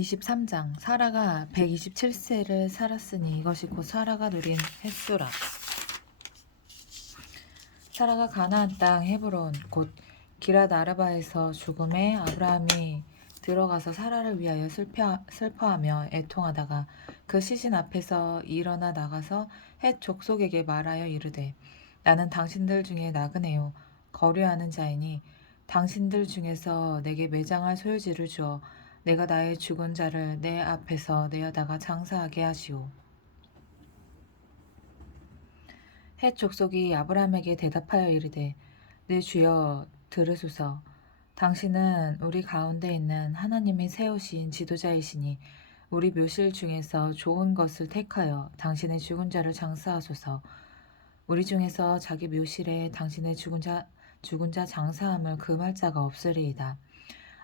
23장 사라가 127세를 살았으니 이것이 곧 사라가 누린 햇수라. 사라가 가나안 땅 헤브론 곧 기랏 아르바에서 죽음에 아브라함이 들어가서 사라를 위하여 슬퍼하며 애통하다가 그 시신 앞에서 일어나 나가서 헷 족속에게 말하여 이르되 나는 당신들 중에 나그네요 거류하는 자이니 당신들 중에서 내게 매장할 소유지를 주어 내가 나의 죽은 자를 내 앞에서 내어다가 장사하게 하시오. 헷 족속이 아브라함에게 대답하여 이르되 내 주여 들으소서. 당신은 우리 가운데 있는 하나님이 세우신 지도자이시니 우리 묘실 중에서 좋은 것을 택하여 당신의 죽은 자를 장사하소서. 우리 중에서 자기 묘실에 당신의 죽은 자 장사함을 금할 자가 없으리이다.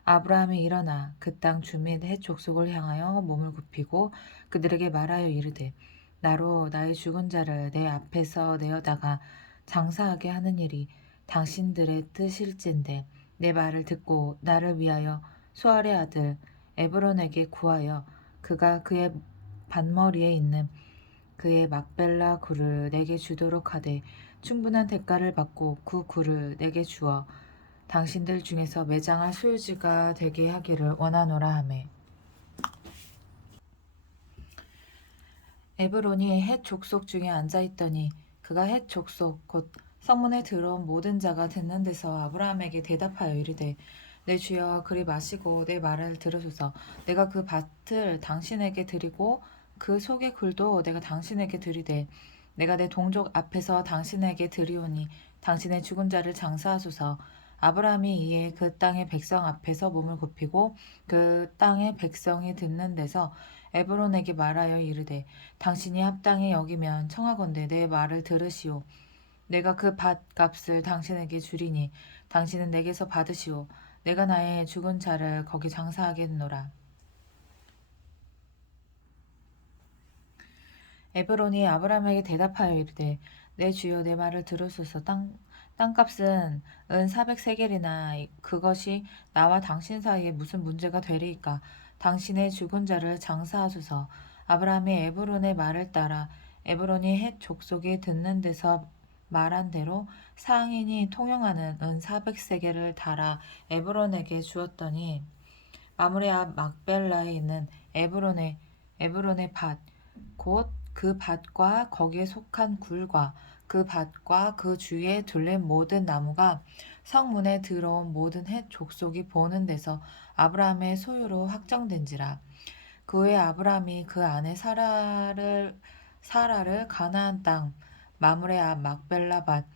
아브라함이 일어나 그 땅 주민 헷 족속을 향하여 몸을 굽히고 그들에게 말하여 이르되 나로 나의 죽은 자를 내 앞에서 내어다가 장사하게 하는 일이 당신들의 뜻일진데 내 말을 듣고 나를 위하여 수알의 아들 에브론에게 구하여 그가 그의 밭머리에 있는 그의 막벨라 굴을 내게 주도록 하되 충분한 대가를 받고 그 굴을 내게 주어 당신들 중에서 매장할 소유지가 되게 하기를 원하노라 하매 에브론이 헷 족속 중에 앉아있더니 그가 헷 족속 곧 성문에 들어온 모든 자가 듣는 데서 아브라함에게 대답하여 이르되 내 주여 그리 마시고 내 말을 들으소서. 내가 그 밭을 당신에게 드리고 그 속의 굴도 내가 당신에게 드리되 내가 내 동족 앞에서 당신에게 드리오니 당신의 죽은 자를 장사하소서. 아브라함이 이에 그 땅의 백성 앞에서 몸을 굽히고 그 땅의 백성이 듣는 데서 에브론에게 말하여 이르되 당신이 합당히 여기면 청하건대 내 말을 들으시오. 내가 그 밭값을 당신에게 주리니 당신은 내게서 받으시오. 내가 나의 죽은 자를 거기 장사하겠노라. 에브론이 아브라함에게 대답하여 이르되 내 주여 내 말을 들으소서. 땅값은 은 400세겔이나 그것이 나와 당신 사이에 무슨 문제가 되리이까. 당신의 죽은 자를 장사하소서. 아브라함이 에브론의 말을 따라 에브론이 헷 족속이 듣는 데서 말한 대로 상인이 통용하는 은 400세겔을 달아 에브론에게 주었더니 마므레 앞 막벨라에 있는 에브론의 밭 곧 그 밭과 거기에 속한 굴과 그 밭과 그 주위에 둘린 모든 나무가 성문에 들어온 모든 헷 족속이 보는 데서 아브라함의 소유로 확정된지라. 그 후에 아브라함이 그 아내 사라를 가나안 땅 마므레 앞 막벨라 밭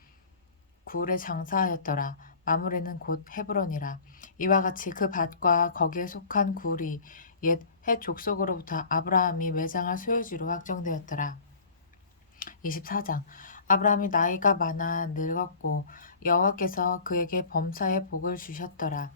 굴에 장사하였더라. 마므레는 곧 헤브론이라. 이와 같이 그 밭과 거기에 속한 굴이 옛 헷 족속으로부터 아브라함이 매장할 소유지로 확정되었더라. 24장 아브라함이 나이가 많아 늙었고 여호와께서 그에게 범사의 복을 주셨더라.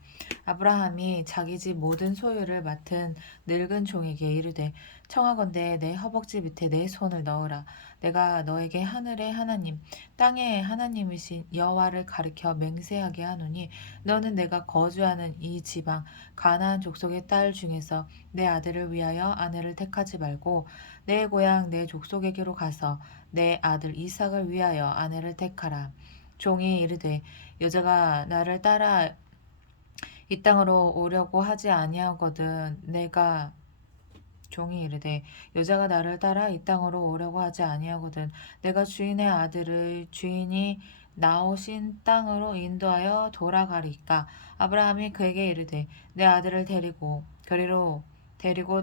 아브라함이 자기 집 모든 소유를 맡은 늙은 종에게 이르되 청하건대 내 허벅지 밑에 내 손을 넣으라. 내가 너에게 하늘의 하나님 땅의 하나님이신 여호와를 가리켜 맹세하게 하노니 너는 내가 거주하는 이 지방 가나안 족속의 딸 중에서 내 아들을 위하여 아내를 택하지 말고 내 고향 내 족속에게로 가서 내 아들 이삭을 위하여 아내를 택하라. 종이 이르되 여자가 나를 따라 이 땅으로 오려고 하지 아니하거든. 종이 이르되 여자가 나를 따라 이 땅으로 오려고 하지 아니하거든. 내가 주인의 아들을 주인이 나오신 땅으로 인도하여 돌아가리까. 아브라함이 그에게 이르되 내 아들을 데리고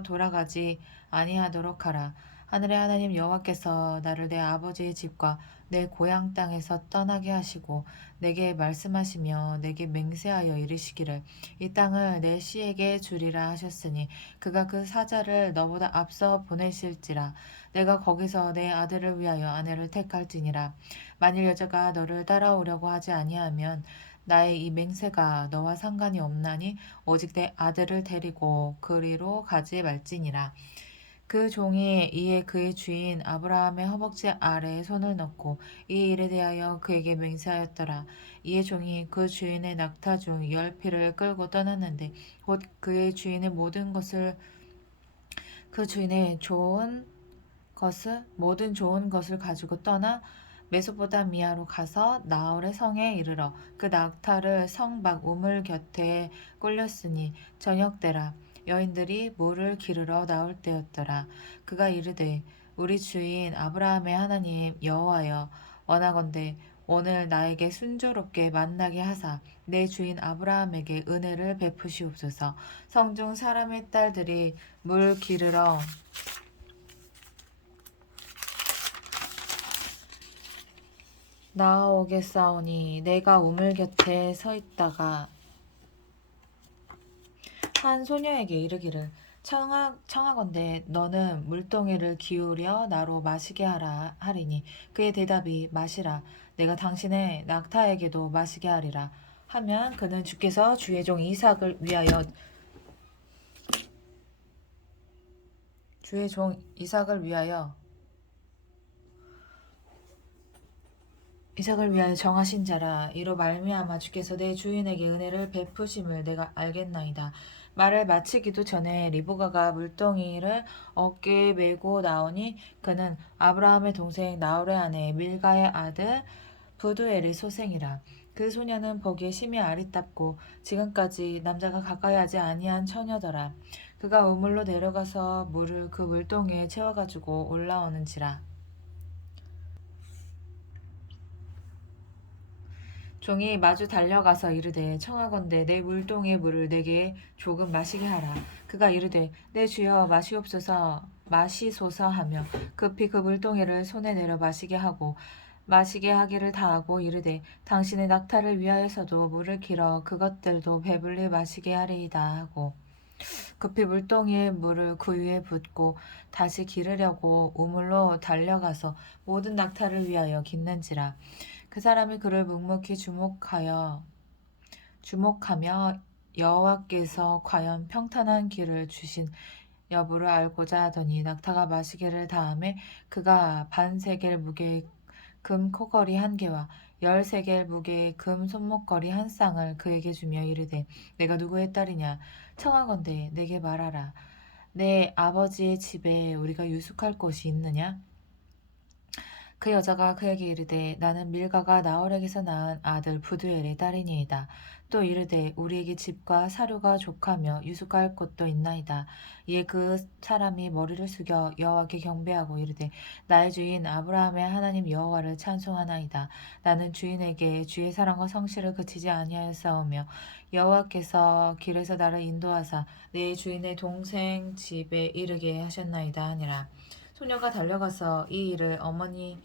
돌아가지 아니하도록 하라. 하늘의 하나님 여호와께서 나를 내 아버지의 집과 내 고향 땅에서 떠나게 하시고 내게 말씀하시며 내게 맹세하여 이르시기를 이 땅을 내 씨에게 주리라 하셨으니 그가 그 사자를 너보다 앞서 보내실지라. 내가 거기서 내 아들을 위하여 아내를 택할지니라. 만일 여자가 너를 따라오려고 하지 아니하면 나의 이 맹세가 너와 상관이 없나니 오직 내 아들을 데리고 그리로 가지 말지니라. 그 종이 이에 그의 주인 아브라함의 허벅지 아래에 손을 넣고 이 일에 대하여 그에게 맹세하였더라. 이에 종이 그 주인의 낙타 중 10피를 끌고 떠났는데 곧 그의 주인의 모든 것을 그 주인의 좋은 것을 모든 좋은 것을 가지고 떠나 메소포타미아로 가서 나홀의 성에 이르러 그 낙타를 성 밖 우물 곁에 꼴렸으니 저녁 때라 여인들이 물을 기르러 나올 때였더라. 그가 이르되 우리 주인 아브라함의 하나님 여호와여 원하건대 오늘 나에게 순조롭게 만나게 하사 내 주인 아브라함에게 은혜를 베푸시옵소서. 성중 사람의 딸들이 물 기르러 나아오겠사오니 내가 우물 곁에 서 있다가 한 소녀에게 이르기를 청하건대 너는 물동이를 기울여 나로 마시게 하라 하리니 그의 대답이 마시라 내가 당신의 낙타에게도 마시게 하리라 하면 그는 주께서 주의 종 이삭을 위하여 주의 종 이삭을 위하여 정하신 자라 이로 말미암아 주께서 내 주인에게 은혜를 베푸심을 내가 알겠나이다. 말을 마치기도 전에 리브가가 물동이를 어깨에 메고 나오니 그는 아브라함의 동생 나홀의 아내 밀가의 아들 부두엘의 소생이라. 그 소녀는 보기에 심히 아리답고 지금까지 남자가 가까이 하지 아니한 처녀더라. 그가 우물로 내려가서 물을 그 물동이에 채워가지고 올라오는지라. 종이 마주 달려가서 이르되 청하건대 내 물동의 물을 내게 조금 마시게 하라. 그가 이르되 내 주여 마시소서 하며 급히 그 물동이를 손에 내려 마시게 하기를 다하고 이르되 당신의 낙타를 위하여서도 물을 길어 그것들도 배불리 마시게 하리이다 하고 급히 물동이의 물을 그 위에 붓고 다시 기르려고 우물로 달려가서 모든 낙타를 위하여 깃는지라. 그 사람이 그를 묵묵히 주목하며 여호와께서 과연 평탄한 길을 주신 여부를 알고자 하더니 낙타가 마시기를 다음에 그가 반세겔 무게의 금 코걸이 한 개와 13겔 무게의 금 손목걸이 한 쌍을 그에게 주며 이르되 내가 누구의 딸이냐 청하건대 내게 말하라 내 아버지의 집에 우리가 유숙할 곳이 있느냐 그 여자가 그에게 이르되 나는 밀가가 나홀에게서 낳은 아들 부두엘의 딸이니이다. 또 이르되 우리에게 집과 사료가 족하며 유숙할 곳도 있나이다. 이에 그 사람이 머리를 숙여 여호와께 경배하고 이르되 나의 주인 아브라함의 하나님 여호와를 찬송하나이다. 나는 주인에게 주의 사랑과 성실을 그치지 아니하였사오며 여호와께서 길에서 나를 인도하사 내 주인의 동생 집에 이르게 하셨나이다 하니라. 소녀가 달려가서 이 일을 어머니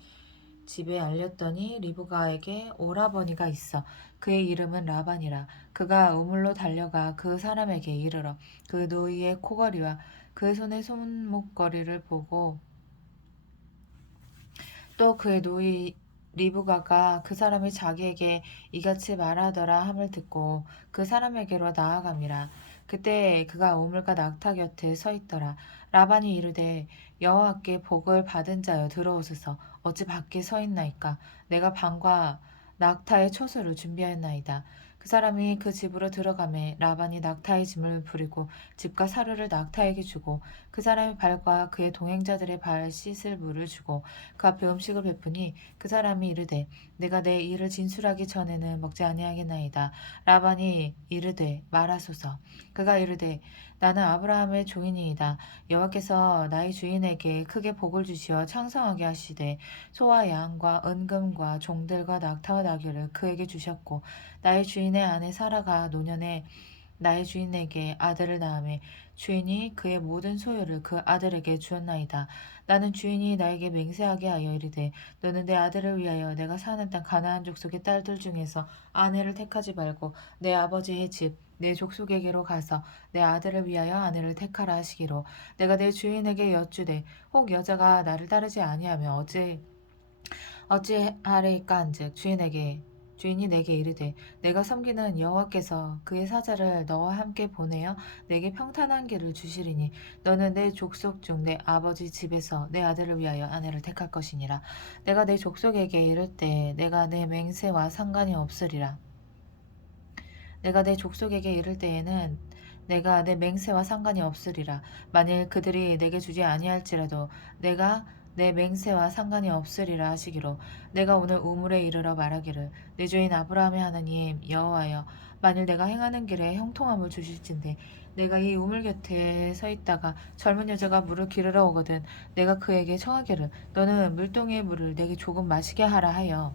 집에 알렸더니 리브가에게 오라버니가 있어 그의 이름은 라반이라. 그가 우물로 달려가 그 사람에게 이르러 그 노이의 코걸이와 그 손의 손목걸이를 보고 또 그의 노이 리브가가 그 사람이 자기에게 이같이 말하더라 함을 듣고 그 사람에게로 나아감이라. 그때 그가 우물가 낙타 곁에 서 있더라. 라반이 이르되 여호와께 복을 받은 자여 들어오소서. 어찌 밖에 서 있나이까. 내가 방과 낙타의 초소를 준비하였나이다. 그 사람이 그 집으로 들어가매 라반이 낙타의 짐을 부리고 집과 사료를 낙타에게 주고 그 사람의 발과 그의 동행자들의 발 씻을 물을 주고 그 앞에 음식을 베푸니 그 사람이 이르되 내가 내 일을 진술하기 전에는 먹지 아니하겠나이다. 라반이 이르되 말하소서. 그가 이르되 나는 아브라함의 종이니이다. 여호와께서 나의 주인에게 크게 복을 주시어 창성하게 하시되 소와 양과 은금과 종들과 낙타와 나귀를 그에게 주셨고 나의 주인의 아내 사라가 노년에 나의 주인에게 아들을 낳음에 주인이 그의 모든 소유를 그 아들에게 주었나이다. 나는 주인이 나에게 맹세하게 하여 이르되 너는 내 아들을 위하여 내가 사는 땅 가나안 족속의 딸들 중에서 아내를 택하지 말고 내 아버지의 집 내 족속에게로 가서 내 아들을 위하여 아내를 택하라 하시기로 내가 내 주인에게 여쭈되 혹 여자가 나를 따르지 아니하며 어찌하리까한즉 주인이 내게 이르되 내가 섬기는 여호와께서 그의 사자를 너와 함께 보내어 내게 평탄한 길을 주시리니 너는 내 족속 중 내 아버지 집에서 내 아들을 위하여 아내를 택할 것이니라. 내가 내 족속에게 이를 때 내가 내 맹세와 상관이 없으리라. 내가 내 족속에게 이를 때에는 내가 내 맹세와 상관이 없으리라. 만일 그들이 내게 주지 아니할지라도 내가 내 맹세와 상관이 없으리라 하시기로 내가 오늘 우물에 이르러 말하기를 내 주인 아브라함의 하나님 여호와여 만일 내가 행하는 길에 형통함을 주실진데 내가 이 우물 곁에 서 있다가 젊은 여자가 물을 기르러 오거든 내가 그에게 청하기를 너는 물동이의 물을 내게 조금 마시게 하라 하여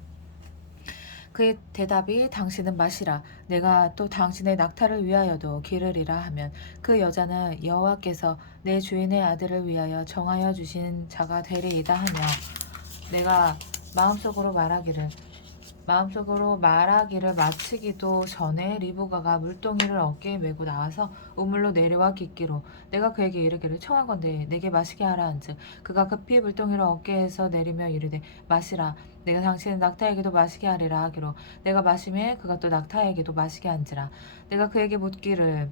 그의 대답이 당신은 마시라 내가 또 당신의 낙타를 위하여도 기르리라 하면 그 여자는 여호와께서 내 주인의 아들을 위하여 정하여 주신 자가 되리이다 하며 내가 마음속으로 말하기를 마치기도 전에 리브가가 물동이를 어깨에 메고 나와서 우물로 내려와 깃기로 내가 그에게 이르기를 청하건대 내게 마시게 하라 한즉 그가 급히 물동이를 어깨에서 내리며 이르되 마시라 내가 당신의 낙타에게도 마시게 하리라 하기로 내가 마시매 그가 또 낙타에게도 마시게 한지라 내가 그에게 묻기를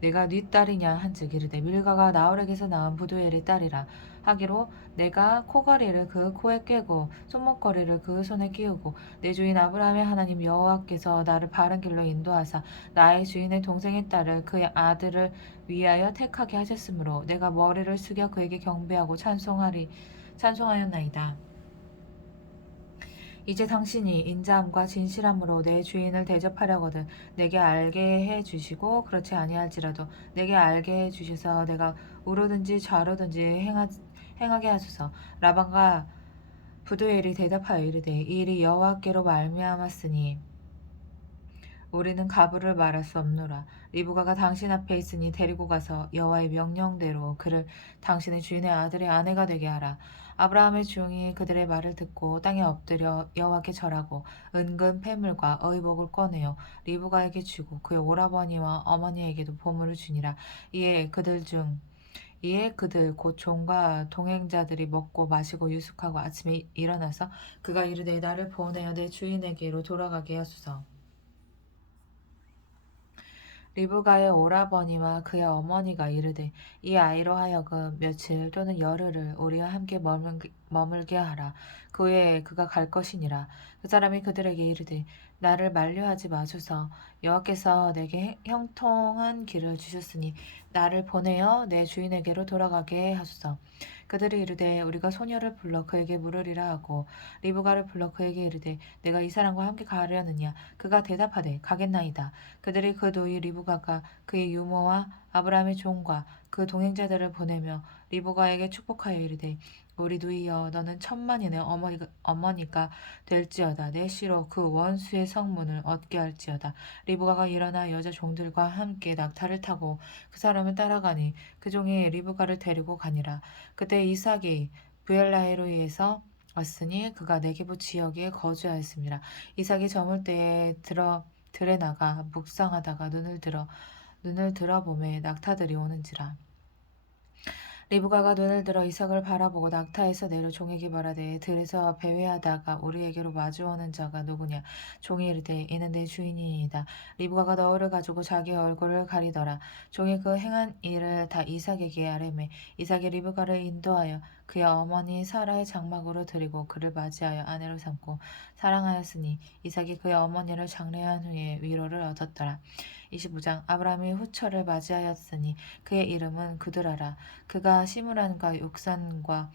내가 네 딸이냐 한즉 이르되 밀가가 나홀에게서 낳은 부두엘의 딸이라 하기로 내가 코걸이를 그 코에 꿰고 손목걸이를 그 손에 끼우고 내 주인 아브라함의 하나님 여호와께서 나를 바른 길로 인도하사 나의 주인의 동생의 딸을 그의 아들을 위하여 택하게 하셨으므로 내가 머리를 숙여 그에게 경배하고 찬송하였나이다. 이제 당신이 인자함과 진실함으로 내 주인을 대접하려거든 내게 알게 해 주시고 그렇지 아니할지라도 내게 알게 해 주셔서 내가 우로든지 좌로든지 행하게 하소서. 라반과 부두엘이 대답하여 이르되 이 일이 여호와께로 말미암았으니 우리는 가부를 말할 수 없노라. 리브가가 당신 앞에 있으니 데리고 가서 여호와의 명령대로 그를 당신의 주인의 아들의 아내가 되게 하라. 아브라함의 종이 그들의 말을 듣고 땅에 엎드려 여호와께 절하고 은근 패물과 의복을 꺼내어 리브가에게 주고 그의 오라버니와 어머니에게도 보물을 주니라. 이에 그들 곧 종과 동행자들이 먹고 마시고 유숙하고 아침에 일어나서 그가 이르되 나를 보내어 내 주인에게로 돌아가게 하소서. 리브가의 오라버니와 그의 어머니가 이르되 이 아이로 하여금 며칠 또는 열흘을 우리와 함께 머물게 하라. 그 후에 그가 갈 것이니라. 그 사람이 그들에게 이르되 나를 만류하지 마소서. 여호와께서 내게 형통한 길을 주셨으니 나를 보내어 내 주인에게로 돌아가게 하소서. 그들이 이르되 우리가 소녀를 불러 그에게 물으리라 하고 리브가를 불러 그에게 이르되 내가 이 사람과 함께 가려느냐. 그가 대답하되 가겠나이다. 그들이 그 노이 리브가가 그의 유모와 아브라함의 종과 그 동행자들을 보내며 리브가에게 축복하여 이르되 우리 누이여 너는 천만인의 어머니가 될지어다 내 씨로 그 원수의 성문을 얻게 할지어다. 리브가가 일어나 여자 종들과 함께 낙타를 타고 그 사람을 따라가니 그 종이 리브가를 데리고 가니라. 그때 이삭이 브엘라헤로이에서 왔으니 그가 네게부 지역에 거주하였습니다. 이삭이 저물 때에 들에 나가 묵상하다가 눈을 들어보매 낙타들이 오는지라. 리브가가 눈을 들어 이삭을 바라보고 낙타에서 내려 종에게 말하되 들에서 배회하다가 우리에게로 마주오는 자가 누구냐. 종이 이르되 이는 내 주인이니이다. 리브가가 너울을 가지고 자기 얼굴을 가리더라. 종이 그 행한 일을 다 이삭에게 아뢰매 이삭이 리브가를 인도하여 그의 어머니 사라의 장막으로 들이고 그를 맞이하여 아내로 삼고 사랑하였으니 이삭이 그의 어머니를 장례한 후에 위로를 얻었더라. 25장 아브라함이 후처를 맞이하였으니 그의 이름은 그드라라. 그가 시므란과 욕산과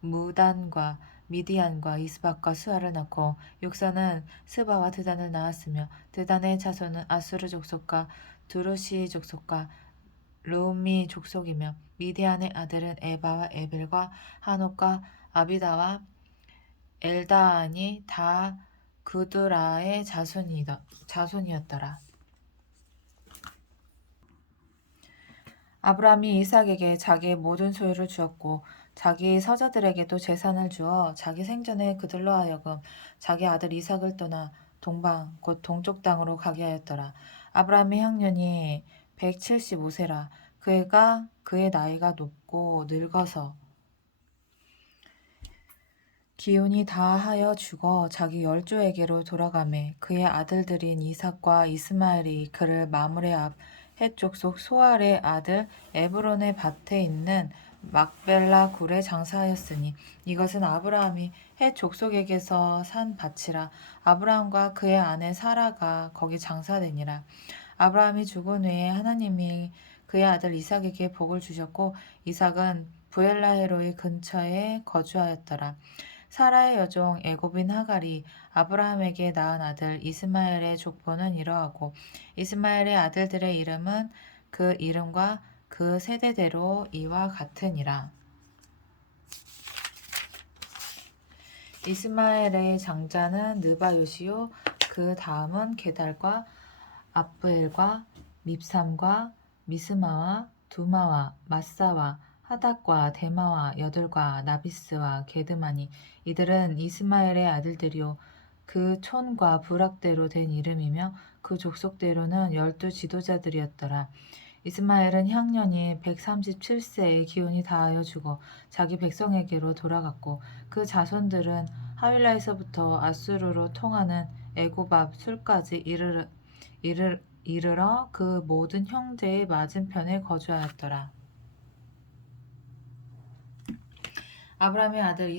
무단과 미디안과 이스박과 수아를 낳고 욕산은 스바와 드단을 낳았으며 드단의 자손은 아수르 족속과 두루시 족속과 루미 족속이며 미디안의 아들은 에바와 에벨과 하녹과 아비다와 엘다안이 다 그드라의 자손이었더라. 아브라함이 이삭에게 자기의 모든 소유를 주었고 자기 서자들에게도 재산을 주어 자기 생전에 그들로 하여금 자기 아들 이삭을 떠나 동방 곧 동쪽 땅으로 가게 하였더라. 아브라함의 향년이 175세라. 그의 나이가 높고 늙어서 기운이 다하여 죽어 자기 열조에게로 돌아가매 그의 아들들인 이삭과 이스마엘이 그를 마므레 앞 헷 족속 소알의 아들 에브론의 밭에 있는 막벨라 굴에 장사하였으니 이것은 아브라함이 헷 족속에게서 산 밭이라. 아브라함과 그의 아내 사라가 거기 장사되니라. 아브라함이 죽은 후에 하나님이 그의 아들 이삭에게 복을 주셨고 이삭은 부엘라헤로이 근처에 거주하였더라. 사라의 여종 애굽인 하갈이 아브라함에게 낳은 아들 이스마엘의 족보는 이러하고 이스마엘의 아들들의 이름은 그 이름과 그 세대대로 이와 같으니라. 이스마엘의 장자는 느바요시요 그 다음은 게달과 아프엘과 밉삼과 미스마와 두마와 마사와 하닥과 데마와 여들과 나비스와 게드마니 이들은 이스마엘의 아들들이요 그 촌과 부락대로 된 이름이며 그 족속대로는 12지도자들이었더라. 이스마엘은 향년이 137세에 기운이 다하여 죽어 자기 백성에게로 돌아갔고 그 자손들은 하윌라에서부터 아수르로 통하는 애굽 앞 술까지 이르러 그 모든 형제의 맞은편에 거주하였더라. 아브라함의 아들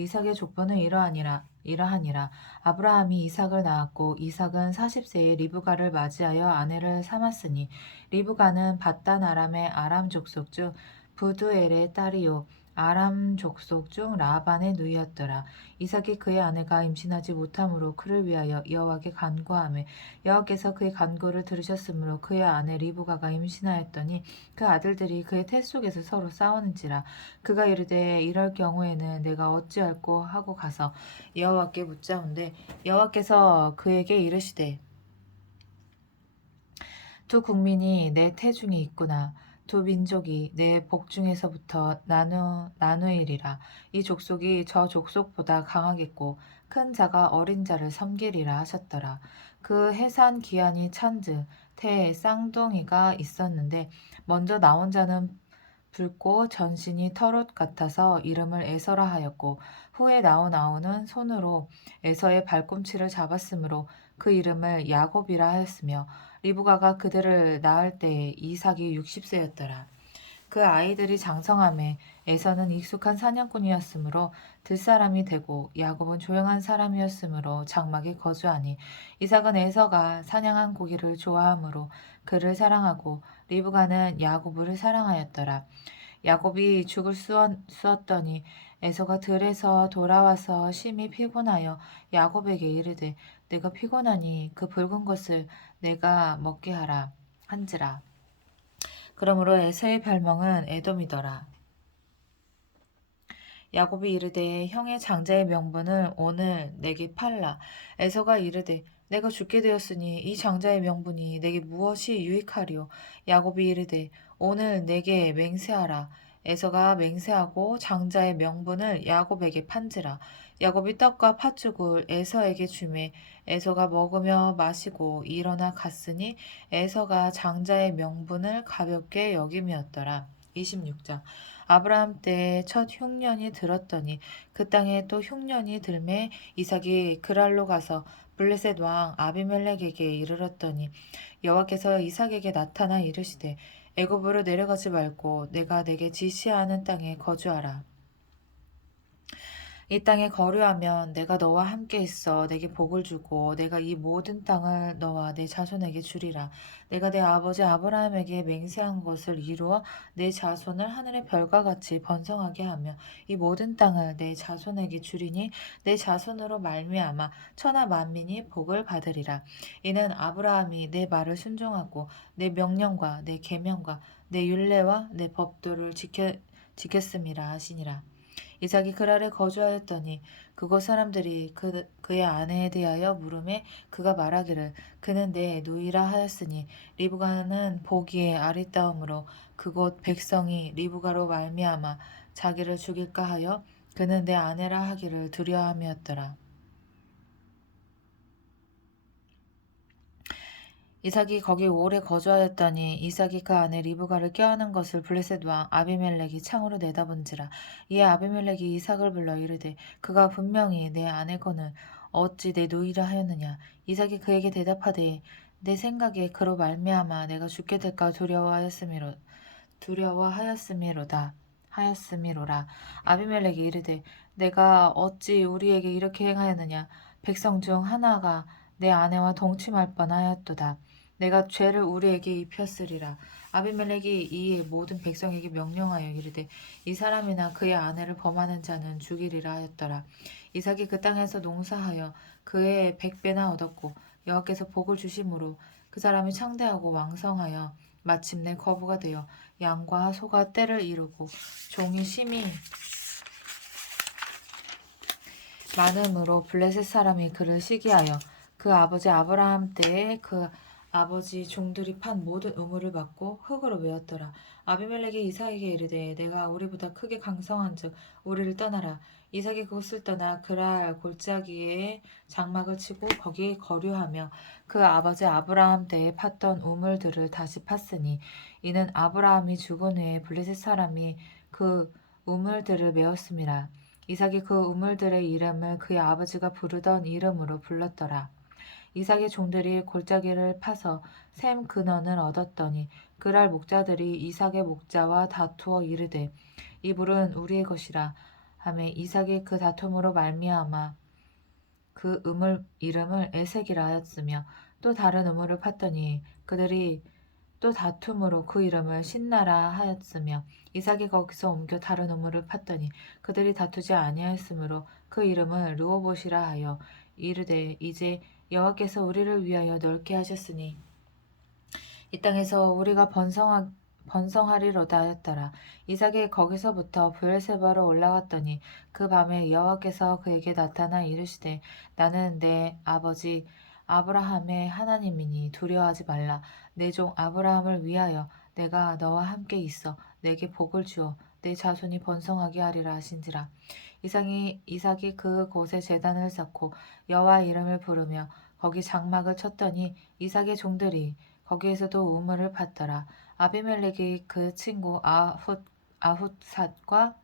이삭의 족보는 이러하니라. 아브라함이 이삭을 낳았고 이삭은 40세에 리브가를 맞이하여 아내를 삼았으니 리브가는 밧단 아람의 아람 족속 중 부두엘의 딸이요 아람 족속 중 라반의 누이였더라. 이삭이 그의 아내가 임신하지 못함으로 그를 위하여 여호와께 간구하매 여호와께서 그의 간구를 들으셨으므로 그의 아내 리브가가 임신하였더니 그 아들들이 그의 태 속에서 서로 싸우는지라. 그가 이르되 이럴 경우에는 내가 어찌할꼬 하고 가서 여호와께 묻자온대 여호와께서 그에게 이르시되 두 국민이 내 태중에 있구나. 두 민족이 내 복중에서부터 나누이리라. 이 족속이 저 족속보다 강하겠고 큰 자가 어린 자를 섬기리라 하셨더라. 그 해산 기한이 찬즉 태에 쌍둥이가 있었는데 먼저 나온 자는 붉고 전신이 털옷 같아서 이름을 에서라 하였고 후에 나온 아우는 손으로 에서의 발꿈치를 잡았으므로 그 이름을 야곱이라 하였으며 리브가가 그들을 낳을 때에 이삭이 60세였더라. 그 아이들이 장성함에 에서는 익숙한 사냥꾼이었으므로 들사람이 되고 야곱은 조용한 사람이었으므로 장막에 거주하니 이삭은 에서가 사냥한 고기를 좋아하므로 그를 사랑하고 리브가는 야곱을 사랑하였더라. 야곱이 죽을 쑤었더니 에서가 들에서 돌아와서 심히 피곤하여 야곱에게 이르되 내가 피곤하니 그 붉은 것을 내가 먹게 하라 한지라. 그러므로 에서의 별명은 에돔이더라. 야곱이 이르되 형의 장자의 명분을 오늘 내게 팔라. 에서가 이르되 내가 죽게 되었으니 이 장자의 명분이 내게 무엇이 유익하리요. 야곱이 이르되 오늘 내게 맹세하라. 에서가 맹세하고 장자의 명분을 야곱에게 판지라. 야곱이 떡과 팥죽을 에서에게 주매 에서가 먹으며 마시고 일어나 갔으니 에서가 장자의 명분을 가볍게 여김이었더라. 26장 아브라함 때에 첫 흉년이 들었더니 그 땅에 또 흉년이 들매 이삭이 그랄로 가서 블레셋 왕 아비멜렉에게 이르렀더니 여호와께서 이삭에게 나타나 이르시되 애굽으로 내려가지 말고 내가 내게 지시하는 땅에 거주하라. 이 땅에 거류하면 내가 너와 함께 있어 내게 복을 주고 내가 이 모든 땅을 너와 내 자손에게 주리라. 내가 내 아버지 아브라함에게 맹세한 것을 이루어 내 자손을 하늘의 별과 같이 번성하게 하며 이 모든 땅을 내 자손에게 주리니 내 자손으로 말미암아 천하 만민이 복을 받으리라. 이는 아브라함이 내 말을 순종하고 내 명령과 내 계명과 내 율례와 내 법도를 지켰음이라 하시니라. 이삭이 그랄에 거주하였더니 그곳 사람들이 그의 아내에 대하여 물음에 그가 말하기를 그는 내 누이라 하였으니 리브가는 보기에 아리따움으로 그곳 백성이 리브가로 말미암아 자기를 죽일까 하여 그는 내 아내라 하기를 두려워함이었더라. 이삭이 거기 오래 거주하였더니 이삭이 그 아내 리브가를 껴안은 것을 블레셋 왕 아비멜렉이 창으로 내다본지라. 이에 아비멜렉이 이삭을 불러 이르되 그가 분명히 내 아내거늘 어찌 내 누이라 하였느냐. 이삭이 그에게 대답하되 내 생각에 그로 말미암아 내가 죽게 될까 두려워하였음이로다 하였음이로라. 아비멜렉이 이르되 내가 어찌 우리에게 이렇게 행하였느냐. 백성 중 하나가 내 아내와 동침할 뻔하였도다. 내가 죄를 우리에게 입혔으리라. 아비멜렉이 이에 모든 백성에게 명령하여 이르되 이 사람이나 그의 아내를 범하는 자는 죽이리라 하였더라. 이삭이 그 땅에서 농사하여 그의 100배나 얻었고 여호와께서 복을 주심으로 그 사람이 창대하고 왕성하여 마침내 거부가 되어 양과 소가 떼를 이루고 종이 심히 많음으로 블레셋 사람이 그를 시기하여 그 아버지 아브라함 때에 그 아버지 종들이 판 모든 우물을 받고 흙으로 메었더라. 아비멜렉이 이삭에게 이르되 내가 우리보다 크게 강성한즉 우리를 떠나라. 이삭이 그곳을 떠나 그랄 골짜기에 장막을 치고 거기에 거류하며 그 아버지 아브라함 때에 팠던 우물들을 다시 팠으니 이는 아브라함이 죽은 후에 블레셋 사람이 그 우물들을 메었음이라. 이삭이 그 우물들의 이름을 그의 아버지가 부르던 이름으로 불렀더라. 이삭의 종들이 골짜기를 파서 샘 근원을 얻었더니 그랄 목자들이 이삭의 목자와 다투어 이르되 이 물은 우리의 것이라 하매 이삭이 그 다툼으로 말미암아 그 우물 이름을 에색이라 하였으며 또 다른 우물을 팠더니 그들이 또 다툼으로 그 이름을 신나라 하였으며 이삭이 거기서 옮겨 다른 우물을 팠더니 그들이 다투지 아니하였으므로 그 이름을 르호봇이라 하여 이르되 이제 여호와께서 우리를 위하여 넓게 하셨으니 이 땅에서 우리가 번성하리로다 하였더라. 이삭이 거기서부터 브엘세바로 올라갔더니 그 밤에 여호와께서 그에게 나타나 이르시되 나는 내 아버지 아브라함의 하나님이니 두려워하지 말라. 내 종 아브라함을 위하여 내가 너와 함께 있어 내게 복을 주어 내 자손이 번성하게 하리라 하신지라. 이삭이 그곳에 제단을 쌓고 여호와 이름을 부르며 거기 장막을 쳤더니 이삭의 종들이 거기에서도 우물을 팠더라. 아비멜렉이 그 친구 아훗삿과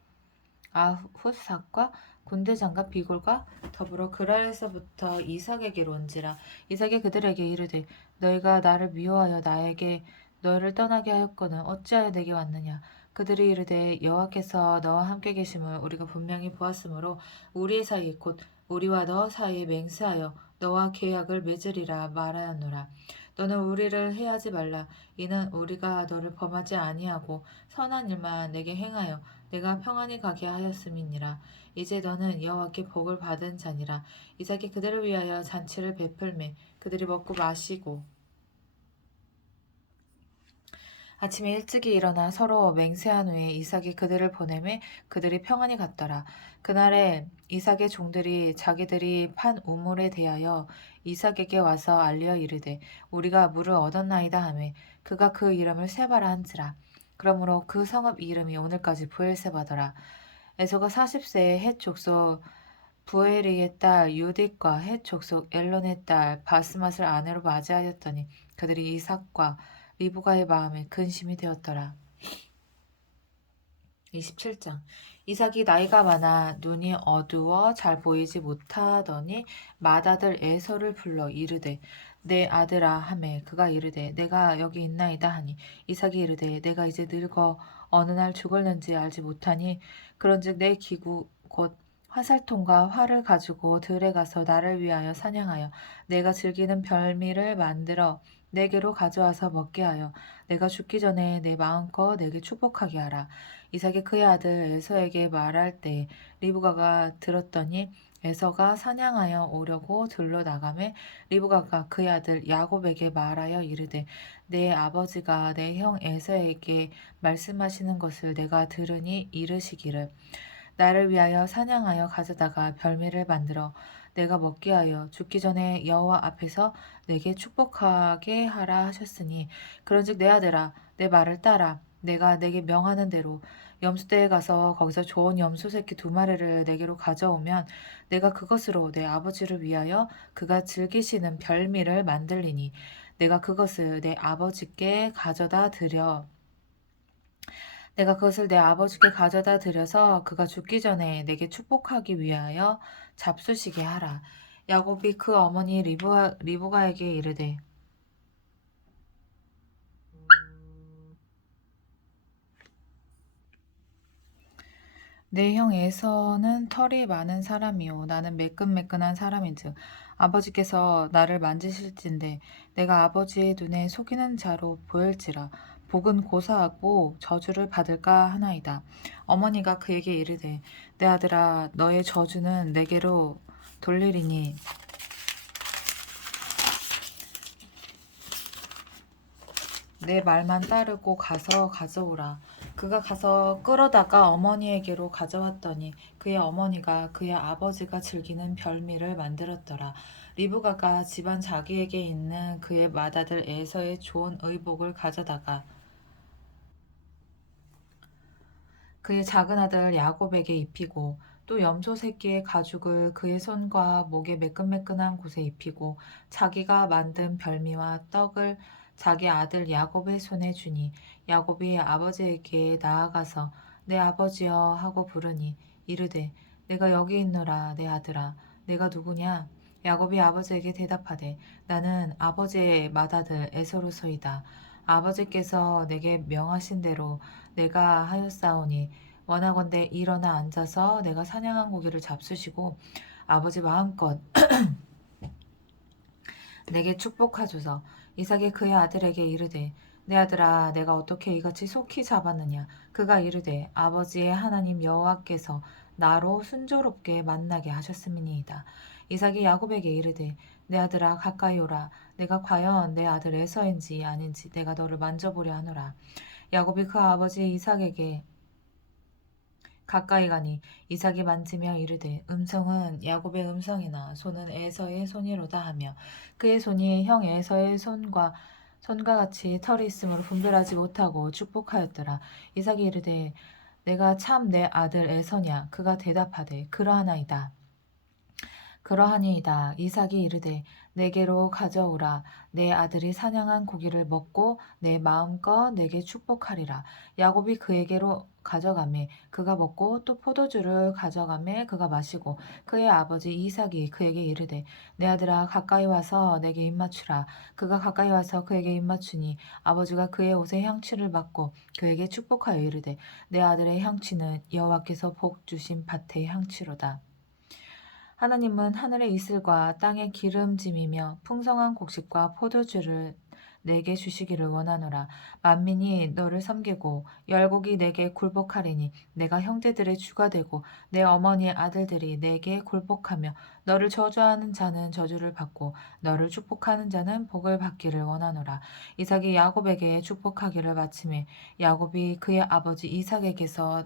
군대장과 비골과 더불어 그랄에서부터 이삭에게로 온지라. 이삭이 그들에게 이르되 너희가 나를 미워하여 나에게 너희를 떠나게 하였거늘 어찌하여 내게 왔느냐. 그들이 이르되 여호와께서 너와 함께 계심을 우리가 분명히 보았으므로 우리의 사이 곧 우리와 너 사이에 맹세하여 너와 계약을 맺으리라 말하였노라. 너는 우리를 해하지 말라. 이는 우리가 너를 범하지 아니하고 선한 일만 내게 행하여 내가 평안히 가게 하였음이니라. 이제 너는 여호와께 복을 받은 자니라. 이삭이 그들을 위하여 잔치를 베풀매 그들이 먹고 마시고 아침에 일찍이 일어나 서로 맹세한 후에 이삭이 그들을 보내매 그들이 평안히 갔더라. 그날에 이삭의 종들이 자기들이 판 우물에 대하여 이삭에게 와서 알려 이르되 우리가 물을 얻었나이다 하매 그가 그 이름을 세바라 한지라. 그러므로 그 성읍 이름이 오늘까지 부엘세바더라. 에서가 40세에 헷 족속 부에리의 딸 유딕과 헷 족속 엘론의 딸 바스맛을 아내로 맞이하였더니 그들이 이삭과 리브가의 마음에 근심이 되었더라. 27장 이삭이 나이가 많아 눈이 어두워 잘 보이지 못하더니 맏아들 에서를 불러 이르되 내 아들아 하매 그가 이르되 내가 여기 있나이다 하니 이삭이 이르되 내가 이제 늙어 어느 날 죽을는지 알지 못하니 그런즉 내 기구 곧 화살통과 활을 가지고 들에 가서 나를 위하여 사냥하여 내가 즐기는 별미를 만들어 내게로 가져와서 먹게 하여 내가 죽기 전에 내 마음껏 내게 축복하게 하라. 이삭이 그의 아들 에서에게 말할 때 리브가가 들었더니 에서가 사냥하여 오려고 들러 나가매 리브가가 그의 아들 야곱에게 말하여 이르되 내 아버지가 내 형 에서에게 말씀하시는 것을 내가 들으니 이르시기를 나를 위하여 사냥하여 가져다가 별미를 만들어 내가 먹게 하여 죽기 전에 여호와 앞에서 내게 축복하게 하라 하셨으니 그런즉 내 아들아 내 말을 따라 내가 내게 명하는 대로 염소대에 가서 거기서 좋은 염소 새끼 2마리를 내게로 가져오면 내가 그것으로 내 아버지를 위하여 그가 즐기시는 별미를 만들리니 내가 그것을 내 아버지께 가져다 드려 내가 그것을 내 아버지께 가져다 드려서 그가 죽기 전에 내게 축복하기 위하여 잡수시게 하라. 야곱이 그 어머니 리브가에게 이르되 내 형 에서는 털이 많은 사람이요 나는 매끈매끈한 사람인즉 아버지께서 나를 만지실진데 내가 아버지의 눈에 속이는 자로 보일지라 복은 고사하고 저주를 받을까 하나이다. 어머니가 그에게 이르되 내 아들아 너의 저주는 내게로 돌리리니 내 말만 따르고 가서 가져오라. 그가 가서 끌어다가 어머니에게로 가져왔더니 그의 어머니가 그의 아버지가 즐기는 별미를 만들었더라. 리브가가 집안 자기에게 있는 그의 맏아들 에서의 좋은 의복을 가져다가 그의 작은 아들 야곱에게 입히고 또 염소 새끼의 가죽을 그의 손과 목의 매끈매끈한 곳에 입히고 자기가 만든 별미와 떡을 자기 아들 야곱의 손에 주니 야곱이 아버지에게 나아가서 내 아버지여 하고 부르니 이르되 내가 여기 있노라 내 아들아 내가 누구냐 야곱이 아버지에게 대답하되 나는 아버지의 맏아들 에서로소이다. 아버지께서 내게 명하신 대로 내가 하였사오니 원하건대 일어나 앉아서 내가 사냥한 고기를 잡수시고 아버지 마음껏 내게 축복하소서. 이삭이 그의 아들에게 이르되 내 아들아 내가 어떻게 이같이 속히 잡았느냐. 그가 이르되 아버지의 하나님 여호와께서 나로 순조롭게 만나게 하셨음이니이다. 이삭이 야곱에게 이르되 내 아들아 가까이 오라. 내가 과연 내 아들 에서인지 아닌지 내가 너를 만져보려 하노라. 야곱이 그 아버지 이삭에게 가까이 가니 이삭이 만지며 이르되 음성은 야곱의 음성이나 손은 에서의 손이로다 하며 그의 손이 형 에서의 손과 같이 털이 있으므로 분별하지 못하고 축복하였더라. 이삭이 이르되 내가 참 내 아들 에서냐 그가 대답하되 그러하나이다. 그러하니이다. 이삭이 이르되 내게로 가져오라. 내 아들이 사냥한 고기를 먹고 내 마음껏 내게 축복하리라. 야곱이 그에게로 가져가매 그가 먹고 또 포도주를 가져가매 그가 마시고 그의 아버지 이삭이 그에게 이르되 내 아들아 가까이 와서 내게 입맞추라. 그가 가까이 와서 그에게 입맞추니 아버지가 그의 옷에 향취를 맡고 그에게 축복하여 이르되 내 아들의 향취는 여호와께서 복 주신 밭의 향취로다. 하나님은 하늘의 이슬과 땅의 기름짐이며 풍성한 곡식과 포도주를 내게 주시기를 원하노라. 만민이 너를 섬기고 열국이 내게 굴복하리니 내가 형제들의 주가 되고 내 어머니의 아들들이 내게 굴복하며 너를 저주하는 자는 저주를 받고 너를 축복하는 자는 복을 받기를 원하노라. 이삭이 야곱에게 축복하기를 마침에 야곱이 그의 아버지 이삭에게서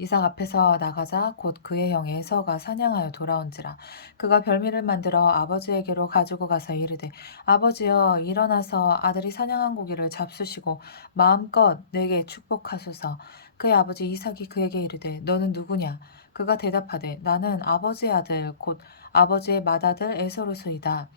이삭 앞에서 나가자 곧 그의 형 에서가 사냥하여 돌아온지라. 그가 별미를 만들어 아버지에게로 가지고 가서 이르되 아버지여 일어나서 아들이 사냥한 고기를 잡수시고 마음껏 내게 축복하소서. 그의 아버지 이삭이 그에게 이르되 너는 누구냐. 그가 대답하되 나는 아버지의 아들 곧 아버지의 맏아들 에서로소이다.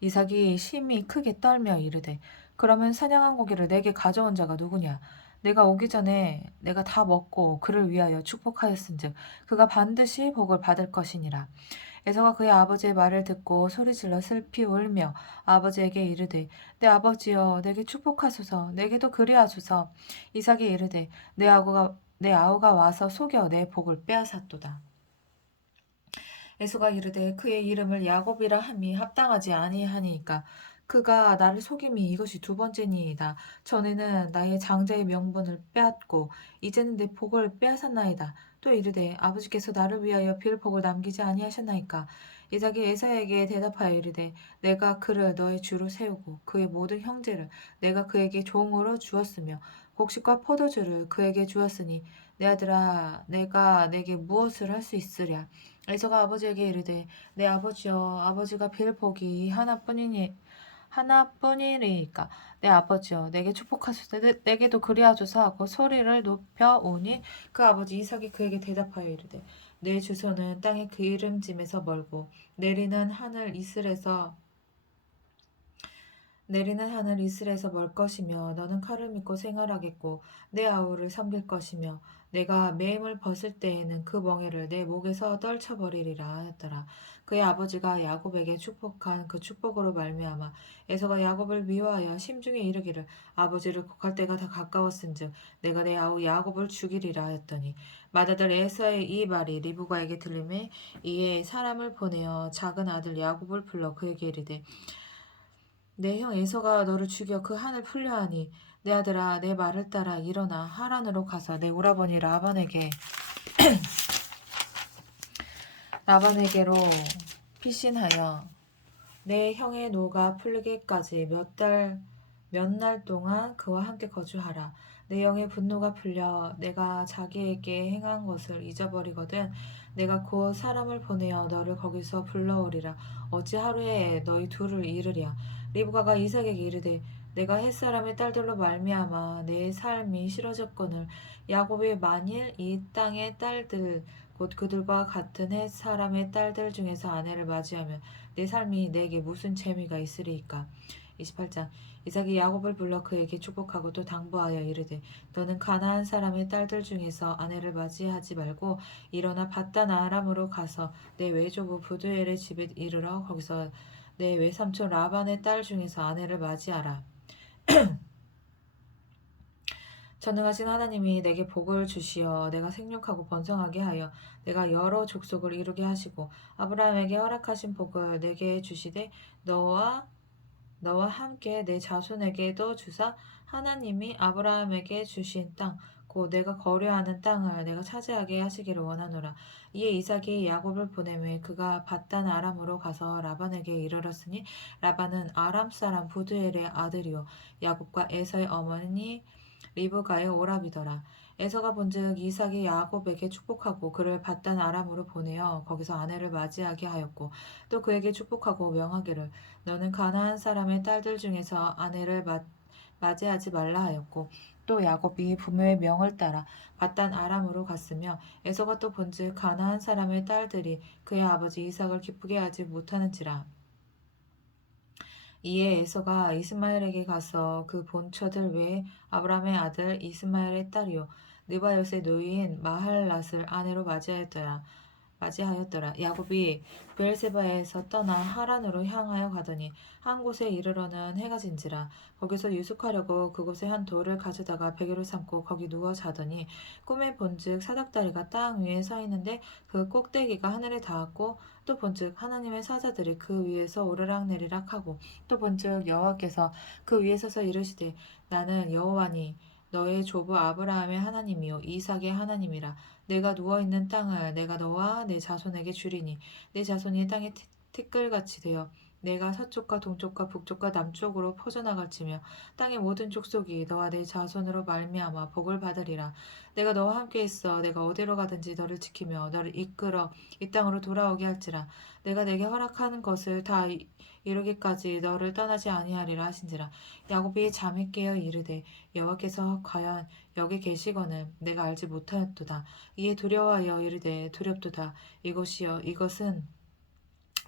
이삭이 심히 크게 떨며 이르되 그러면 사냥한 고기를 내게 가져온 자가 누구냐. 내가 오기 전에 내가 다 먹고 그를 위하여 축복하였은즉 그가 반드시 복을 받을 것이니라. 에서가 그의 아버지의 말을 듣고 소리질러 슬피 울며 아버지에게 이르되 내 아버지여 내게 축복하소서 내게도 그리하소서. 이삭이 이르되 내 아우가 와서 속여 내 복을 빼앗았도다. 에서가 이르되 그의 이름을 야곱이라 함이 합당하지 아니하니까 그가 나를 속임이 이것이 두 번째니이다. 전에는 나의 장자의 명분을 빼앗고 이제는 내 복을 빼앗았나이다. 또 이르되 아버지께서 나를 위하여 빌 복을 남기지 아니하셨나이까. 이삭이 에사에게 대답하여 이르되 내가 그를 너의 주로 세우고 그의 모든 형제를 내가 그에게 종으로 주었으며 곡식과 포도주를 그에게 주었으니 내 아들아 내가 내게 무엇을 할 수 있으랴. 에서가 아버지에게 이르되 내 아버지여 아버지가 빌 복이 하나뿐이니까 내 아버지여 내게 축복하소서 내게도 그리하소서 하고 소리를 높여 오니 그 아버지 이삭이 그에게 대답하여 이르되 내 주소는 땅의 기름짐에서 멀고 내리는 하늘 이슬에서 내리는 하늘 이슬에서 멀 것이며 너는 칼을 믿고 생활하겠고 내 아우를 섬길 것이며 내가 매임을 벗을 때에는 그 멍에를 내 목에서 떨쳐버리리라 하였더라. 그의 아버지가 야곱에게 축복한 그 축복으로 말미암아 에서가 야곱을 미워하여 심중에 이르기를 아버지를 곡할 때가 다 가까웠은즉 내가 내 아우 야곱을 죽이리라 하였더니 맏아들 에서의 이 말이 리브가에게 들리매 이에 사람을 보내어 작은 아들 야곱을 불러 그에게 이르되 내 형 에서가 너를 죽여 그 한을 풀려하니 내 아들아 내 말을 따라 일어나 하란으로 가서 내 오라버니 라반에게로 피신하여 내 형의 노가 풀리기까지 몇 날 동안 그와 함께 거주하라. 내 영의 분노가 풀려 내가 자기에게 행한 것을 잊어버리거든 내가 곧 사람을 보내어 너를 거기서 불러오리라. 어찌 하루에 너희 둘을 잃으랴. 리브가가 이삭에게 이르되 내가 햇사람의 딸들로 말미암아 내 삶이 싫어졌거늘 야곱이 만일 이 땅의 딸들 곧 그들과 같은 햇사람의 딸들 중에서 아내를 맞이하면 내 삶이 내게 무슨 재미가 있으리이까. 28장 이삭이 야곱을 불러 그에게 축복하고 또 당부하여 이르되 너는 가나안 사람의 딸들 중에서 아내를 맞이하지 말고 일어나 밧단 아람으로 가서 내 외조부 부두엘의 집에 이르러 거기서 내 외삼촌 라반의 딸 중에서 아내를 맞이하라. 전능하신 하나님이 내게 복을 주시어 내가 생육하고 번성하게 하여 내가 여러 족속을 이루게 하시고 아브라함에게 허락하신 복을 내게 주시되 너와 함께 내 자손에게도 주사 하나님이 아브라함에게 주신 땅 곧 내가 거류하는 땅을 내가 차지하게 하시기를 원하노라. 이에 이삭이 야곱을 보내매 그가 밧단 아람으로 가서 라반에게 이르렀으니 라반은 아람 사람 부두엘의 아들이요 야곱과 에서의 어머니 리브가의 오라비더라. 에서가 본즉 이삭이 야곱에게 축복하고 그를 밧단 아람으로 보내어 거기서 아내를 맞이하게 하였고 또 그에게 축복하고 명하기를 너는 가나안 사람의 딸들 중에서 아내를 맞이하지 말라 하였고 또 야곱이 부모의 명을 따라 밧단 아람으로 갔으며 에서가 또 본즉 가나안 사람의 딸들이 그의 아버지 이삭을 기쁘게 하지 못하는지라. 이에 에서가 이스마엘에게 가서 그 본처들 외에 아브라함의 아들 이스마엘의 딸이요 느바요의 노이인 마할랏을 아내로 맞이하였더라. 야곱이 브엘세바에서 떠나 하란으로 향하여 가더니 한 곳에 이르러는 해가 진지라. 거기서 유숙하려고 그곳에 한 돌을 가져다가 베개로 삼고 거기 누워 자더니 꿈에 본즉 사닥다리가 땅 위에 서 있는데 그 꼭대기가 하늘에 닿았고 또 본즉 하나님의 사자들이 그 위에서 오르락내리락 하고 또 본즉 여호와께서 그 위에 서서 이르시되 나는 여호와니 너의 조부 아브라함의 하나님이요 이삭의 하나님이라. 내가 누워있는 땅을 내가 너와 내 자손에게 주리니 내 자손이 땅의 티끌같이 되어 내가 서쪽과 동쪽과 북쪽과 남쪽으로 퍼져나갈지며 땅의 모든 족속이 너와 내 자손으로 말미암아 복을 받으리라. 내가 너와 함께 있어 내가 어디로 가든지 너를 지키며 너를 이끌어 이 땅으로 돌아오게 할지라. 내가 내게 허락하는 것을 다 이루기까지 너를 떠나지 아니하리라 하신지라. 야곱이 잠에 깨어 이르되 여호와께서 과연 여기 계시거늘 내가 알지 못하였도다. 이에 두려워하여 이르되 두렵도다. 이것은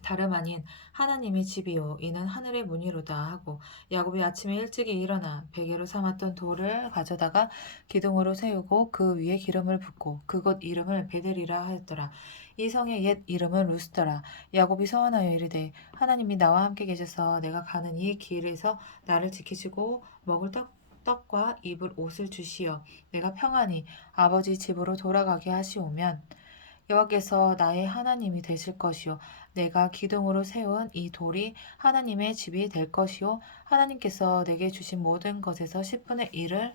다름 아닌 하나님의 집이요 이는 하늘의 문이로다 하고 야곱이 아침에 일찍이 일어나 베개로 삼았던 돌을 가져다가 기둥으로 세우고 그 위에 기름을 붓고 그곳 이름을 베델이라 하였더라. 이 성의 옛 이름은 루스더라. 야곱이 소원하여 이르되 하나님이 나와 함께 계셔서 내가 가는 이 길에서 나를 지키시고 먹을 떡과 입을 옷을 주시어 내가 평안히 아버지 집으로 돌아가게 하시오면 여호와께서 나의 하나님이 되실 것이요 내가 기둥으로 세운 이 돌이 하나님의 집이 될 것이요 하나님께서 내게 주신 모든 것에서 10분의 1을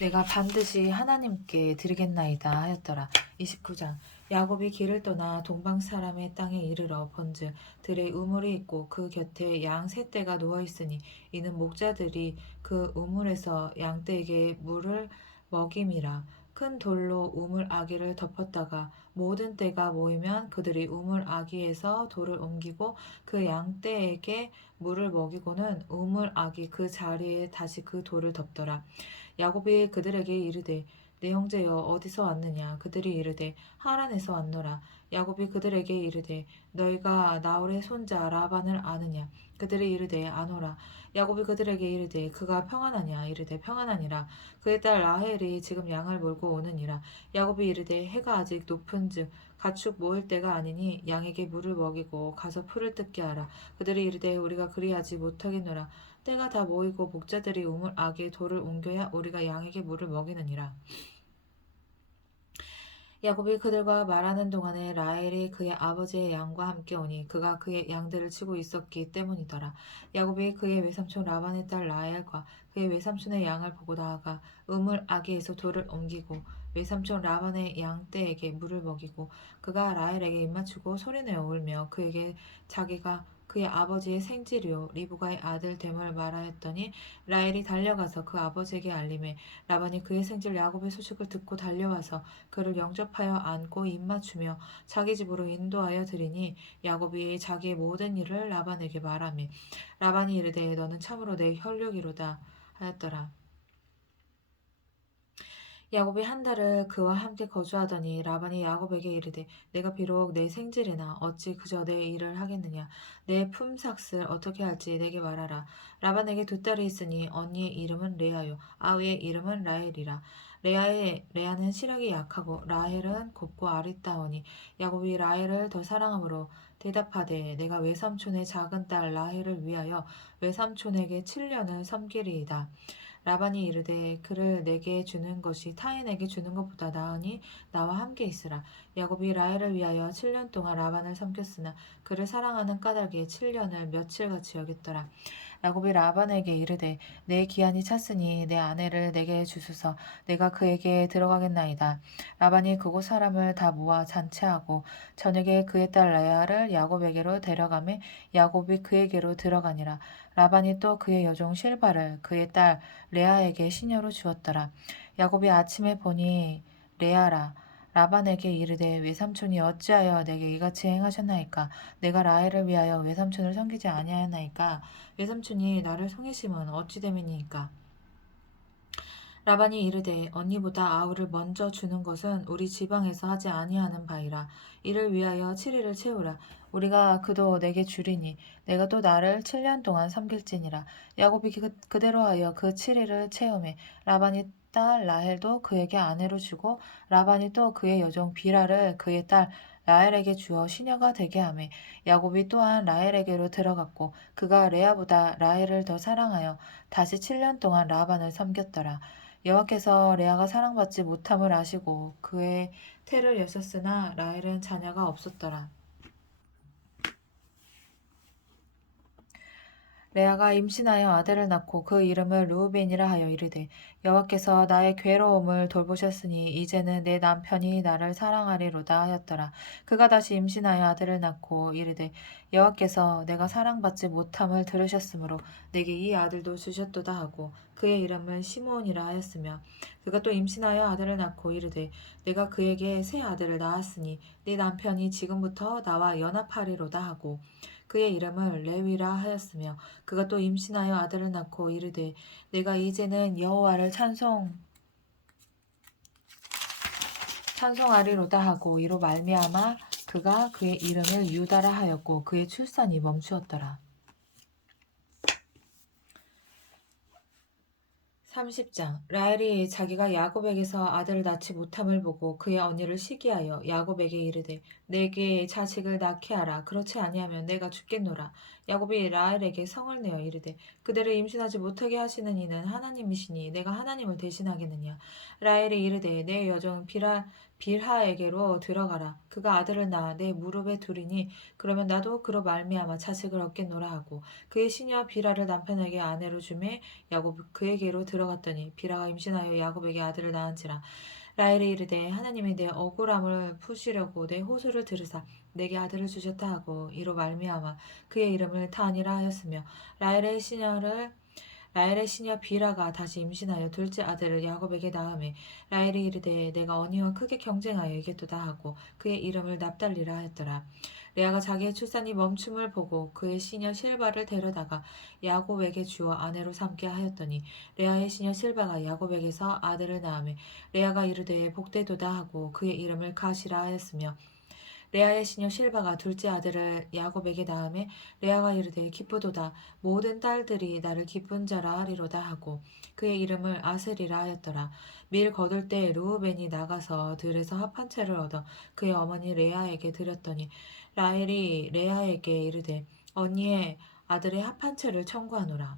내가 반드시 하나님께 드리겠나이다 하였더라. 29장 야곱이 길을 떠나 동방 사람의 땅에 이르러 본즉 들에 우물이 있고 그 곁에 양 세 떼가 누워 있으니 이는 목자들이 그 우물에서 양떼에게 물을 먹임이라. 큰 돌로 우물 아기를 덮었다가 모든 떼가 모이면 그들이 우물 아기에서 돌을 옮기고 그 양떼에게 물을 먹이고는 우물 아기 그 자리에 다시 그 돌을 덮더라. 야곱이 그들에게 이르되 내 형제여 어디서 왔느냐 그들이 이르되 하란에서 왔노라. 야곱이 그들에게 이르되 너희가 나홀의 손자 라반을 아느냐 그들이 이르되 아노라. 야곱이 그들에게 이르되 그가 평안하냐 이르되 평안하니라. 그의 딸 라헬이 지금 양을 몰고 오느니라. 야곱이 이르되 해가 아직 높은즉 가축 모을 때가 아니니 양에게 물을 먹이고 가서 풀을 뜯게 하라. 그들이 이르되 우리가 그리하지 못하겠노라. 때가 다 모이고 목자들이 우물 악에 돌을 옮겨야 우리가 양에게 물을 먹이느니라. 야곱이 그들과 말하는 동안에 라헬이 그의 아버지의 양과 함께 오니 그가 그의 양들을 치고 있었기 때문이더라. 야곱이 그의 외삼촌 라반의 딸 라헬과 그의 외삼촌의 양을 보고 나아가 우물 아기에서 돌을 옮기고 외삼촌 라반의 양떼에게 물을 먹이고 그가 라헬에게 입맞추고 소리내어 울며 그에게 자기가 그의 아버지의 생질이요 리브가의 아들 됨을 말하였더니 라헬이 달려가서 그 아버지에게 알림해 라반이 그의 생질 야곱의 소식을 듣고 달려와서 그를 영접하여 안고 입맞추며 자기 집으로 인도하여 드리니 야곱이 자기의 모든 일을 라반에게 말하며 라반이 이르되 너는 참으로 내 혈육이로다 하였더라. 야곱이 한 달을 그와 함께 거주하더니 라반이 야곱에게 이르되 내가 비록 내 생질이나 어찌 그저 내 일을 하겠느냐 내 품삯을 어떻게 할지 내게 말하라. 라반에게 두 딸이 있으니 언니의 이름은 레아요 아우의 이름은 라헬이라. 레아는 시력이 약하고 라헬은 곱고 아리따우니 야곱이 라헬을 더 사랑함으로 대답하되 내가 외삼촌의 작은 딸 라헬을 위하여 외삼촌에게 7년을 섬기리이다. 라반이 이르되 그를 내게 주는 것이 타인에게 주는 것보다 나으니 나와 함께 있으라. 야곱이 라헬을 위하여 7년 동안 라반을 섬겼으나 그를 사랑하는 까닭에 7년을 며칠같이 여겼더라. 야곱이 라반에게 이르되 내 기한이 찼으니 내 아내를 내게 주소서 내가 그에게 들어가겠나이다. 라반이 그곳 사람을 다 모아 잔치하고 저녁에 그의 딸 레아를 야곱에게로 데려가매 야곱이 그에게로 들어가니라. 라반이 또 그의 여종 실바를 그의 딸 레아에게 시녀로 주었더라. 야곱이 아침에 보니 레아라 라반에게 이르되 외삼촌이 어찌하여 내게 이같이 행하셨나이까 내가 라헬을 위하여 외삼촌을 섬기지 아니하였나이까 외삼촌이 나를 성히심은 어찌 됨이니까 라반이 이르되 언니보다 아우를 먼저 주는 것은 우리 지방에서 하지 아니하는 바이라. 이를 위하여 7일을 채우라. 우리가 그도 내게 주리니 내가 또 나를 7년 동안 섬길지니라. 야곱이 그대로 하여 그 7일을 채우매 라반이 딸 라헬도 그에게 아내로 주고 라반이 또 그의 여종 비라를 그의 딸 라헬에게 주어 시녀가 되게 하매 야곱이 또한 라헬에게로 들어갔고 그가 레아보다 라헬을 더 사랑하여 다시 7년 동안 라반을 섬겼더라. 여호와께서 레아가 사랑받지 못함을 아시고 그의 태를 여셨으나 라헬은 자녀가 없었더라. 레아가 임신하여 아들을 낳고 그 이름을 르우벤이라 하여 이르되 여호와께서 나의 괴로움을 돌보셨으니 이제는 내 남편이 나를 사랑하리로다 하였더라. 그가 다시 임신하여 아들을 낳고 이르되 여호와께서 내가 사랑받지 못함을 들으셨으므로 내게 이 아들도 주셨도다 하고 그의 이름을 시므온이라 하였으며 그가 또 임신하여 아들을 낳고 이르되 내가 그에게 새 아들을 낳았으니 네 남편이 지금부터 나와 연합하리로다 하고 그의 이름을 레위라 하였으며 그가 또 임신하여 아들을 낳고 이르되 내가 이제는 여호와를 찬송하리로다 하고 이로 말미암아 그가 그의 이름을 유다라 하였고 그의 출산이 멈추었더라. 30장 라헬이 자기가 야곱에게서 아들을 낳지 못함을 보고 그의 언니를 시기하여 야곱에게 이르되 내게 자식을 낳게 하라. 그렇지 아니하면 내가 죽겠노라. 야곱이 라헬에게 성을 내어 이르되 그대를 임신하지 못하게 하시는 이는 하나님이시니 내가 하나님을 대신하겠느냐. 라헬이 이르되 내 여종 빌하에게로 들어가라. 그가 아들을 낳아 내 무릎에 두리니 그러면 나도 그로 말미암아 자식을 얻겠노라 하고 그의 시녀 빌하를 남편에게 아내로 주매 야곱 그에게로 들어갔더니 비라가 임신하여 야곱에게 아들을 낳은지라. 라헬이 이르되 하나님이 내 억울함을 푸시려고 내 호소를 들으사 내게 아들을 주셨다 하고 이로 말미암아 그의 이름을 단이라 하였으며 라헬의 시녀를 라헬의 시녀 비라가 다시 임신하여 둘째 아들을 야곱에게 낳음에 라헬이 이르되 내가 언니와 크게 경쟁하여 이겼도다 하고 그의 이름을 납달리라 하였더라. 레아가 자기의 출산이 멈춤을 보고 그의 시녀 실바를 데려다가 야곱에게 주어 아내로 삼게 하였더니 레아의 시녀 실바가 야곱에게서 아들을 낳음에 레아가 이르되 복되도다 하고 그의 이름을 가시라 하였으며 레아의 시녀 실바가 둘째 아들을 야곱에게 낳음에 레아가 이르되 기쁘도다 모든 딸들이 나를 기쁜 자라 하리로다 하고 그의 이름을 아셀이라 하였더라. 밀 거둘 때 르우벤이 나가서 들에서 합 한 채를 얻어 그의 어머니 레아에게 드렸더니 라헬이 레아에게 이르되 언니의 아들의 합 한 채를 청구하노라.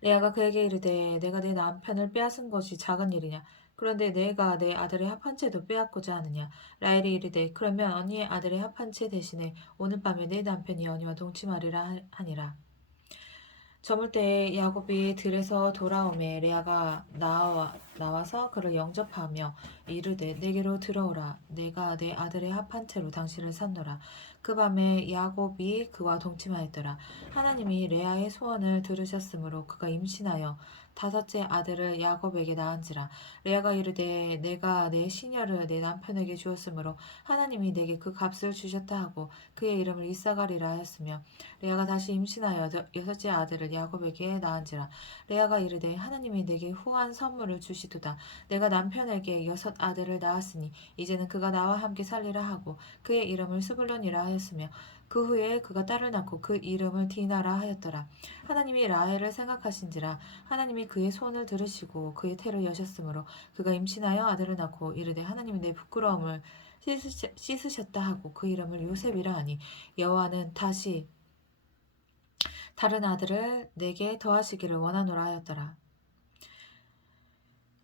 레아가 그에게 이르되 내가 내 남편을 빼앗은 것이 작은 일이냐? 그런데 내가 내 아들의 합한 채도 빼앗고자 하느냐? 라헬이 이르되 그러면 언니의 아들의 합한 채 대신에 오늘 밤에 내 남편이 언니와 동침하리라 하니라. 저물 때에 야곱이 들에서 돌아오매 레아가 나와서 그를 영접하며 이르되 내게로 들어오라. 내가 내 아들의 합한 채로 당신을 샀노라. 그 밤에 야곱이 그와 동침하였더라. 하나님이 레아의 소원을 들으셨으므로 그가 임신하여 다섯째 아들을 야곱에게 낳은지라. 레아가 이르되 내가 내 시녀를 내 남편에게 주었으므로 하나님이 내게 그 값을 주셨다 하고 그의 이름을 이사가리라 하였으며 레아가 다시 임신하여 여섯째 아들을 야곱에게 낳은지라. 레아가 이르되 하나님이 내게 후한 선물을 주시도다. 내가 남편에게 여섯 아들을 낳았으니 이제는 그가 나와 함께 살리라 하고 그의 이름을 스불론이라 하였으며 그 후에 그가 딸을 낳고 그 이름을 디나라 하였더라. 하나님이 라헬을 생각하신지라. 하나님이 그의 소원을 들으시고 그의 태를 여셨으므로 그가 임신하여 아들을 낳고 이르되 하나님이 내 부끄러움을 씻으셨다 하고 그 이름을 요셉이라 하니 여호와는 다시 다른 아들을 내게 더하시기를 원하노라 하였더라.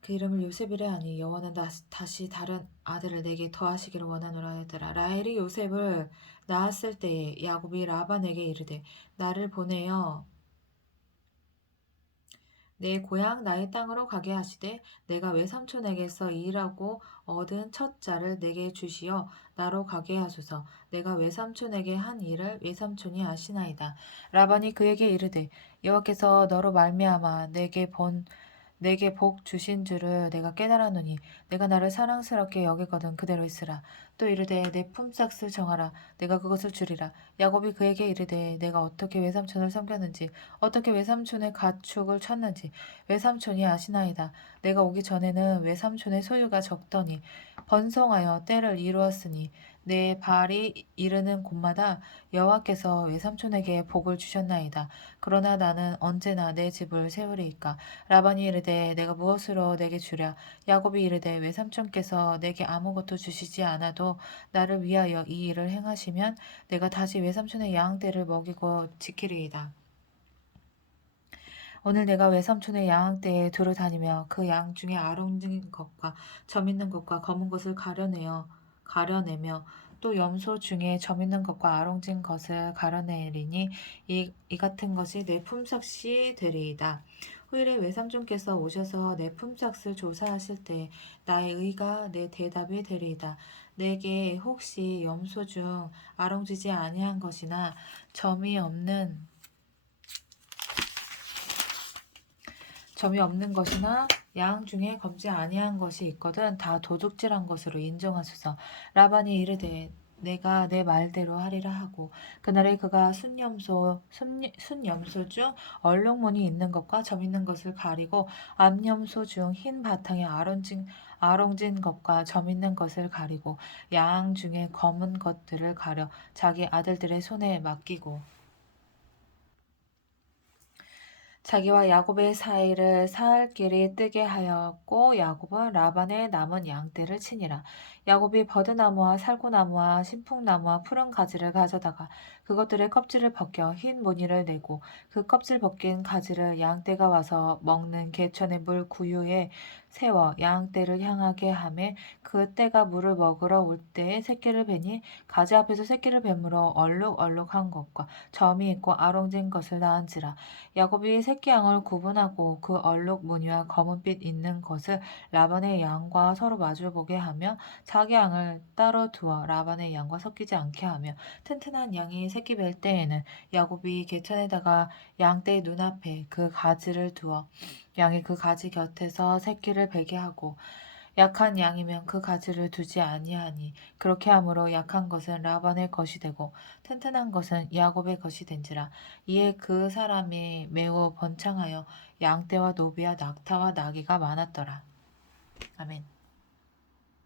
그 이름을 요셉이라 하니 여호와는 다시 다른 아들을 내게 더하시기를 원하노라 하였더라. 라헬이 요셉을 낳았을 때에 야곱이 라반에게 이르되 나를 보내어 내 고향 나의 땅으로 가게 하시되 내가 외삼촌에게서 일하고 얻은 첫 자를 내게 주시어 나로 가게 하소서. 내가 외삼촌에게 한 일을 외삼촌이 아시나이다. 라반이 그에게 이르되 여호와께서 너로 말미암아 내게 복 주신 줄을 내가 깨달았노니 내가 나를 사랑스럽게 여기거든 그대로 있으라. 또 이르되 내 품삯을 정하라. 내가 그것을 주리라. 야곱이 그에게 이르되 내가 어떻게 외삼촌을 섬겼는지 어떻게 외삼촌의 가축을 쳤는지 외삼촌이 아시나이다. 내가 오기 전에는 외삼촌의 소유가 적더니 번성하여 때를 이루었으니 내 발이 이르는 곳마다 여호와께서 외삼촌에게 복을 주셨나이다. 그러나 나는 언제나 내 집을 세우리이까. 라반이 이르되 내가 무엇으로 내게 주랴. 야곱이 이르되 외삼촌께서 내게 아무것도 주시지 않아도 나를 위하여 이 일을 행하시면 내가 다시 외삼촌의 양떼를 먹이고 지키리이다. 오늘 내가 외삼촌의 양떼에 두루 다니며 그 양 중에 아롱진 것과 점 있는 것과 검은 것을 가려내며 또 염소 중에 점 있는 것과 아롱진 것을 가려내리니 이 같은 것이 내 품삯이 되리이다. 후일에 외삼촌께서 오셔서 내 품삯을 조사하실 때 나의 의가 내 대답이 되리이다. 내게 혹시 염소 중 아롱지지 아니한 것이나 점이 없는 것이나 양 중에 검지 아니한 것이 있거든 다 도둑질한 것으로 인정하소서. 라반이 이르되 내가 내 말대로 하리라 하고 그날에 그가 순염소 중 얼룩무늬 있는 것과 점 있는 것을 가리고 암염소 중 흰 바탕에 아롱진 것과 점 있는 것을 가리고 양 중에 검은 것들을 가려 자기 아들들의 손에 맡기고 자기와 야곱의 사이를 사흘 길이 뜨게 하였고 야곱은 라반의 남은 양떼를 치니라. 야곱이 버드나무와 살구나무와 신풍나무와 푸른 가지를 가져다가 그것들의 껍질을 벗겨 흰 무늬를 내고 그 껍질 벗긴 가지를 양떼가 와서 먹는 개천의 물 구유에 세워 양떼를 향하게 하매 그 떼가 물을 먹으러 올 때에 새끼를 베니 가지 앞에서 새끼를 뱀으로 얼룩얼룩한 것과 점이 있고 아롱진 것을 낳은지라. 야곱이 새끼 양을 구분하고 그 얼룩 무늬와 검은빛 있는 것을 라반의 양과 서로 마주보게 하며 자기 양을 따로 두어 라반의 양과 섞이지 않게 하며 튼튼한 양이 새끼 뵐 때에는 야곱이 개천에다가 양떼의 눈앞에 그 가지를 두어 양이 그 가지 곁에서 새끼를 베게 하고 약한 양이면 그 가지를 두지 아니하니 그렇게 함으로 약한 것은 라반의 것이 되고 튼튼한 것은 야곱의 것이 된지라. 이에 그 사람이 매우 번창하여 양떼와 노비와 낙타와 나귀가 많았더라. 아멘.